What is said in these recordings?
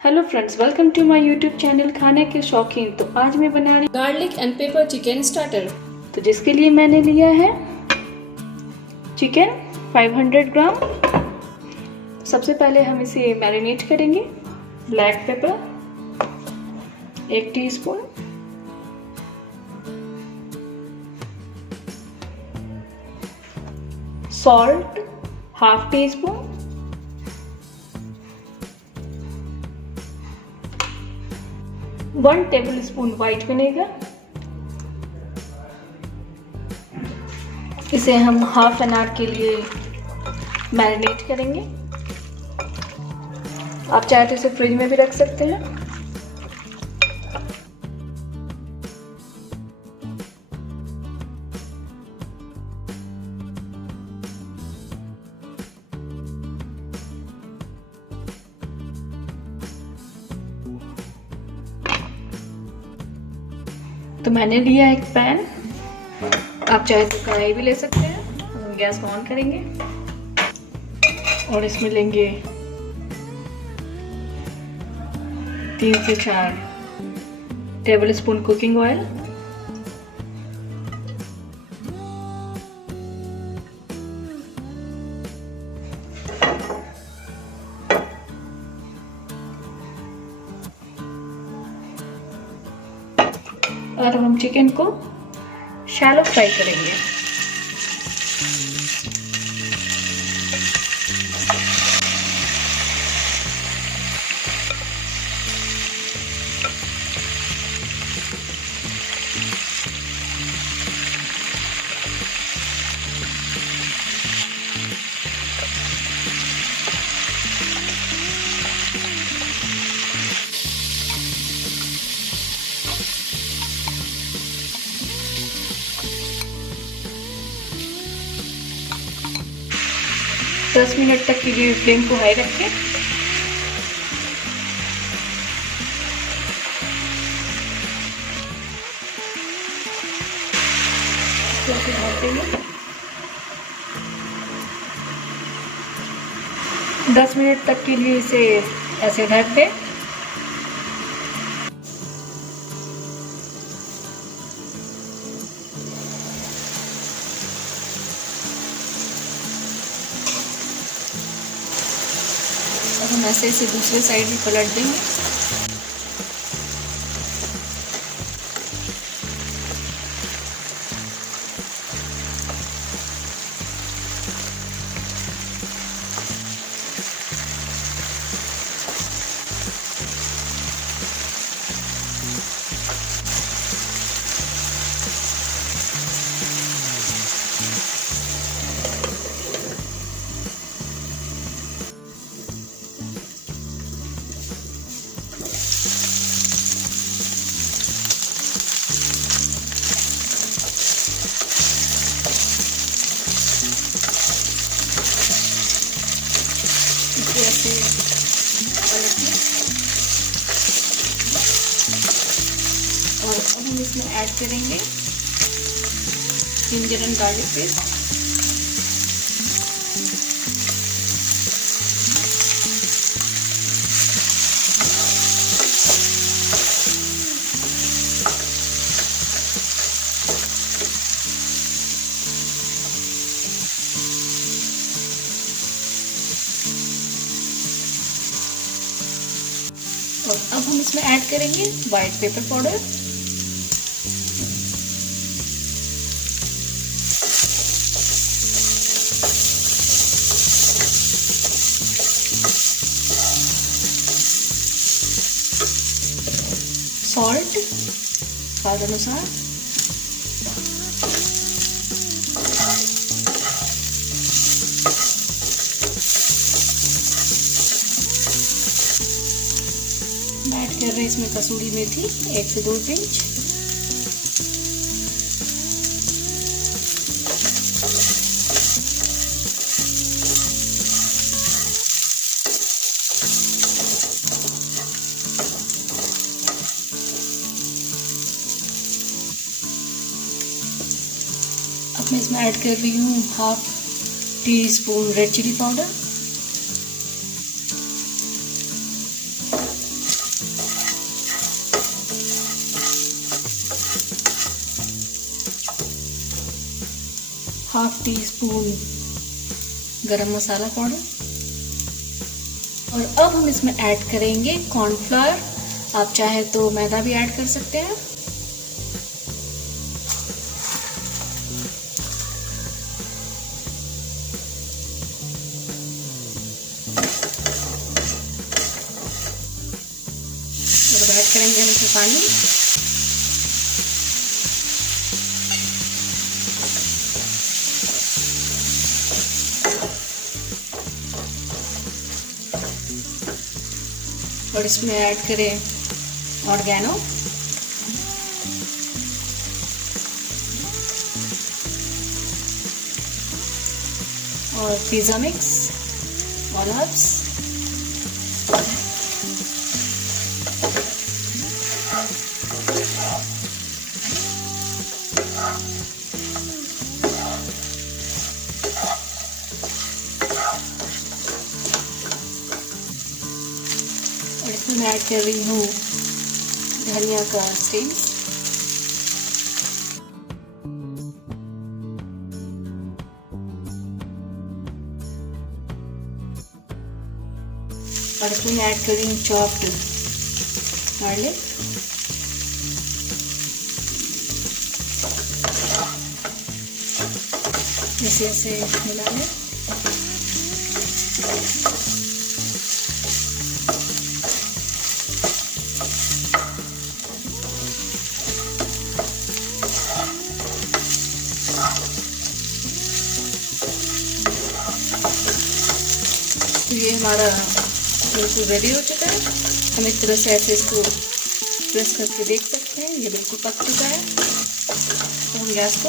Hello friends, welcome to my YouTube channel खाने के शौकीन। तो आज मैं बना रही garlic and pepper chicken starter. तो जिसके लिए मैंने लिया है चिकन 500 ग्राम। सबसे पहले हम इसे मैरिनेट करेंगे। Black pepper 1 teaspoon, salt half tea spoon, one table spoon white vinegar. इसे हम हाफ एन आवर के लिए मैरिनेट करेंगे। आप चाहे तो इसे फ्रिज में भी रख सकते हैं। तो मैंने लिया एक पैन, आप चाहे तो कढ़ाई भी ले सकते हैं। हम गैस को ऑन करेंगे और इसमें लेंगे 3 से 4 टेबल स्पून कुकिंग ऑयल। और हम चिकन को शैलो फ्राई करेंगे। दस मिनट तक के लिए फ्लेम को हाई रखें। देंगे 10 मिनट तक के लिए इसे ऐसे ढक दें। और हम ऐसे इसे दूसरे साइड भी पलट देंगे। ऐसे पलटिए और अब हम इसमें ऐड करेंगे जिंजर एंड गार्लिक पेस्ट। और अब हम इसमें ऐड करेंगे व्हाइट पेपर पाउडर, सॉल्ट स्वाद अनुसार, ऐड कर रहे हैं इसमें कसूरी मेथी 1 से 2 पिंच। अब मैं इसमें ऐड कर रही हूँ half teaspoon red chili powder, half teaspoon garam masala powder. और अब हम इसमें ऐड करेंगे कॉर्नफ्लोर। आप चाहे तो मैदा भी ऐड कर सकते हैं। और ऐड करेंगे हम इसमें पानी। और इसमें ऐड करें organo, और पिज़्ज़ा मिक्स, ऑलिव्स, और इसमें मैं ऐड कर रही हूँ धनिया का स्टीम। और इसमें मैं ऐड कर रही हूँ चॉप्ड गार्लिक। ऐसे मिला लें। तो ये हमारा बिल्कुल रेडी हो चुका है। हम एक तरह से ऐसे इसको प्रेस करके देख सकते हैं, ये बिल्कुल पक चुका है। तो हम गैस को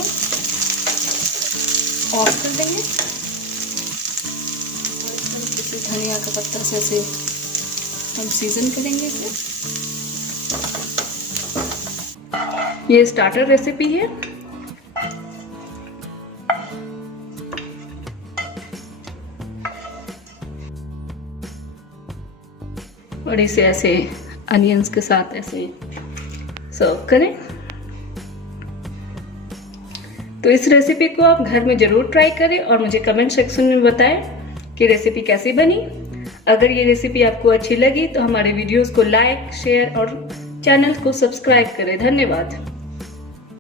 ऑफ कर देंगे और इसे धनिया का पत्ता से ऐसे हम सीजन करेंगे इसे। ये स्टार्टर रेसिपी है। और इसे ऐसे अनियंस के साथ ऐसे सर्व करें। तो इस रेसिपी को आप घर में जरूर ट्राई करें और मुझे कमेंट सेक्शन में बताएं कि रेसिपी कैसी बनी। अगर ये रेसिपी आपको अच्छी लगी तो हमारे वीडियोस को लाइक, शेयर और चैनल को सब्सक्राइब करें। धन्यवाद।